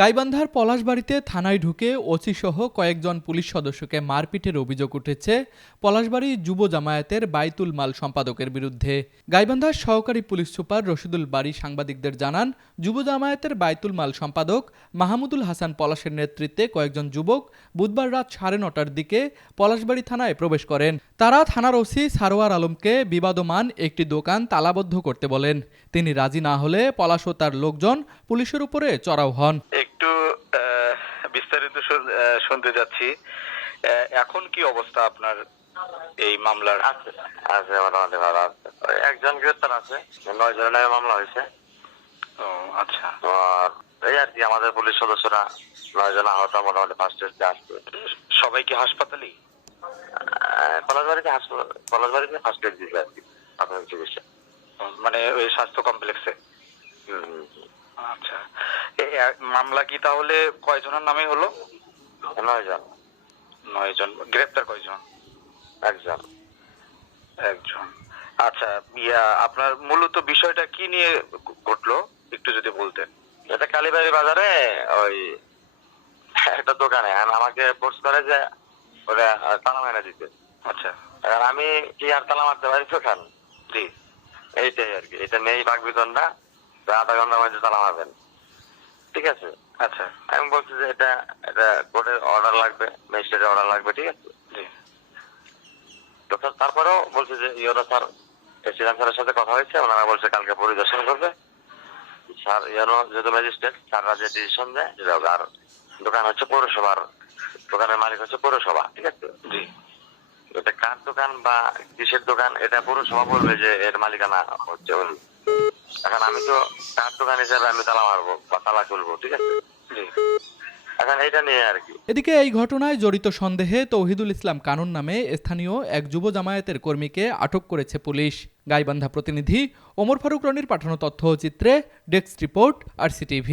গাইবান্ধার পলাশবাড়িতে থানায় ঢুকে ওসিসহ কয়েকজন পুলিশ সদস্যকে মারপিটের অভিযোগ উঠেছে পলাশবাড়ি যুব জামায়াতের বাইতুল মাল সম্পাদকের বিরুদ্ধে। গাইবান্ধার সহকারী পুলিশ সুপার রশিদুল বারী সাংবাদিকদের জানান, যুব জামায়াতের বাইতুল মাল সম্পাদক মাহমুদুল হাসান পলাশের নেতৃত্বে কয়েকজন যুবক বুধবার রাত 9:30টার দিকে পলাশবাড়ি থানায় প্রবেশ করেন। তারা থানার ওসি সারোয়ার আলমকে বিবাদমান একটি দোকান তালাবদ্ধ করতে বলেন। তিনি রাজি না হলে পলাশ ও তার লোকজন পুলিশের উপরে চড়াও হন। একটু বিস্তারিত শুনতে যাচ্ছি। এখন কি অবস্থা আপনার এই মামলার? আছে মোটামুটি ভালো আছে। একজন গ্রেপ্তার আছে, 9 জনের মামলা হয়েছে। ও আচ্ছা। আর এই আর কি, আমাদের পুলিশ সদস্যরা 9 জন আহত, মোটামুটি ফার্স্ট এড আসছে। সবাই কি হাসপাতালে? পলাশবাড়িতে ফার্স্ট এড দিয়েছে আর কি, প্রাথমিক চিকিৎসা। মানে ওই স্বাস্থ্য কমপ্লেক্সে? আচ্ছা। এই মামলা কি তাহলে কয়জনের নামে হলো? 9 জন। 9 জন। গ্রেপ্তার কয়জন? একজন। আচ্ছা, আপনার মূলত বিষয়টা কি নিয়ে ঘটলো একটু যদি বলতেন। এটা কালীবাড়ি বাজারে ওই একটা দোকানে আমাকে ফোর্স করে যে ওরা তালা মেরে দিতে। আচ্ছা। আর আমি কি আর তালা মারতে পারি দোকান? জি। এইটাই আর কি, এটা নেই বাগবিতণ্ডা, 1/2 ঘন্টার মধ্যে তালা মারবেন, ঠিক আছে? আচ্ছা। আমি বলছি যে এটা কোর্টের অর্ডার লাগবে, ম্যাজিস্ট্রেটের অর্ডার লাগবে, ঠিক আছে? জি। তো তারপরেও বলছে যে ইয়োরা স্যার, প্রেসিডেন্ট স্যারের সাথে কথা হয়েছে, ওনারা বলছে কালকে পরিদর্শন করবে স্যার। ইয়োনো যেহেতু ম্যাজিস্ট্রেট, স্যাররা যে ডিসিশন দেয় সেটা হবে। আর দোকান হচ্ছে পৌরসভার, দোকানের মালিক হচ্ছে পৌরসভা, ঠিক আছে? জি। এটা কার দোকান বা কিসের দোকান এটা পৌরসভা বলবে যে এর মালিকানা হচ্ছে উনি। এখন আমি তো কার দোকান হিসেবে আমি তালা মারবো বা তালা খুলবো, ঠিক আছে? জি। এখন এইটা নিয়ে আর কি। এদিকে এই ঘটনায় জড়িত সন্দেহে তৌহিদুল ইসলাম কানুন নামে স্থানীয় এক যুব জামায়াতের কর্মীকে আটক করেছে পুলিশ। গাইবান্ধা প্রতিনিধি ওমর ফারুক রনির পাঠানো তথ্যচিত্রে ডেস্ক রিপোর্ট, RCTV।